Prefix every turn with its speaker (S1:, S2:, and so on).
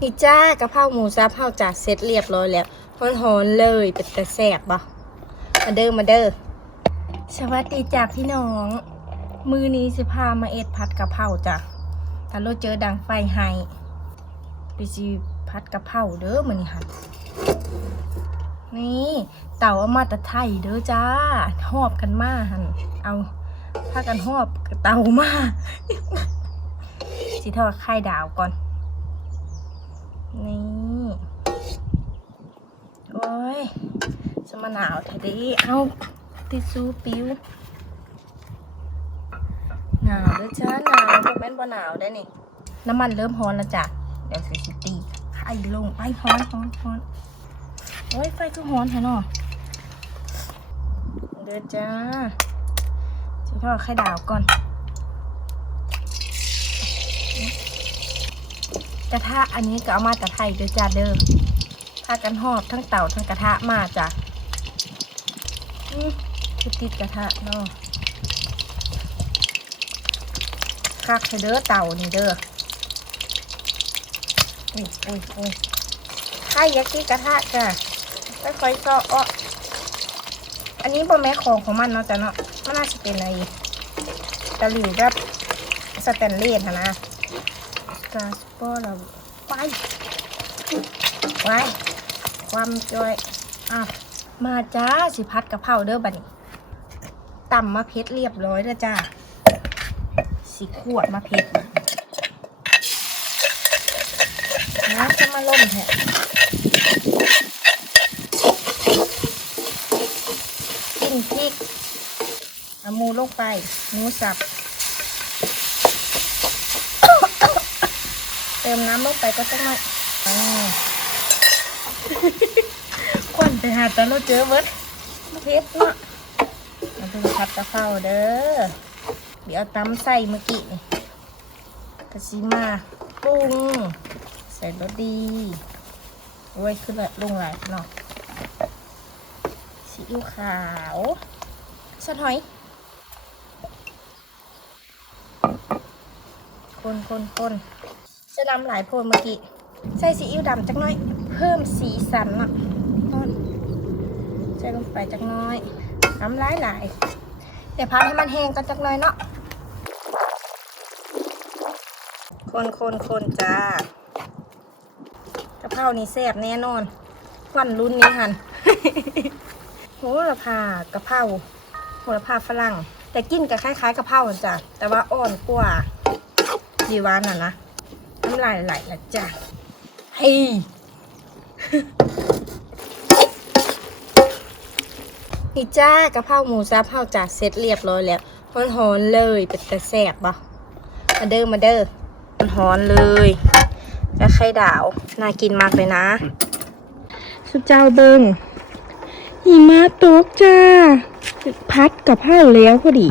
S1: นี่จ้ากะเพราหมูสับเผาจัดเสร็จเรียบร้อยแล้วหอนๆเลยเป็นแต่แซบบ่มาเด้อมาเด้อสวัสดีจ้าพี่น้อง มือนี้สิพามาเอ็ดผัดกะเพราจ้ะถ้าเราเจอดังไฟให้ไปสิผัดกะเพราเด้อมือนี้ค่ะนี่เต่าเอามาตะไทยเด้อจ้าหอบกันมาหันเอาพากันหอบเต่ามาสิทอดไข่ดาวก่อน นี่ โอ้ย สมหนาวแท้ดีเอาติดซูปิวหนาวเด้อจ้าหนาวบ่แม่นบ่หนาวได้นี่ น้ำมันเริ่มร้อนแล้วจ้ะ เดี๋ยวใสิสิตีไข่ลงไอ้ร้อนร้อนร้อนโอ้ย ไฟก็ร้อนแท้เนาะเด้อจ้าสิทอดไข่ดาวก่อน ระทะอันนี้ก็เอามาจากไทยเด้อจ้าเด้อพากันหอบทั้งเต่าทั้งกระทะมาจ้ะอืมคือติดกระทะเนาะคักเด้อเต่านี่เด้ออุ้ยอุ้ยอุ้ยไข่ยักษ์ที่กระทะจ้ะค่อยๆก็อ้ออันนี้บ่แม่ของของมันเนาะจ้ะเนาะมันน่าจะเป็นอะไรตะหลิวกับสแตนเลสนะ กาสปอเราไปไวความจอยอะมาจ้าสิพัดกะเพราเด้อบัดนี้ตำมะเพ็ดเรียบร้อยแล้วจ้าสิขวดมะเพ็ดน้ำจะมาล่มแฮะปิ้งพริกเอาหมูลงไปหมูสับ ติมน้ำลงไปก็ต้องมาอ่าควันไปหาแต่เราเจอเบิดเพชรเนาะมาดูผัดกะเพราเด้อ เดี๋ยวเอาตำใส่เมื่อกี้นี่กระซิมาปรุง ใส่รสดีโอ้ยขึ้นละลงหลายเนาะซีอิ๊วขาวสะหอยคนคนคน จะนำหลายโพนเมื่อกี้ใส่ซีอิ๊วดำจักน้อย เพิ่มสีสันอะต้นใส่ลงไปจักน้อยน้ำหลายหลาย เดี๋ยวพักให้มันแห้งกันจักน้อยเนาะคนคนคนจ้ากะเพรานี่แซ่บแน่นอนควันรุ่นนี้หันโหระพากะเพราโหระพาฝรั่ง แต่กินก็คล้ายๆกะเพราจ้ะแต่ว่าอ่อนกว่าดีวานอะนะ น้ำลายไหลละจ้ะเฮ้ยนี่จ้ากะเพราหมูสับเผาจัดเสร็จเรียบร้อยแล้วหอนๆเลยเป็นแต่แซบปะมาเด้อมาเด้อมันหอนเลยและไข่ดาวน่ากินมากเลยนะ สุดเจ้าเบิงหิมะตกจ้า พัดกับผ้าแล้วพอดี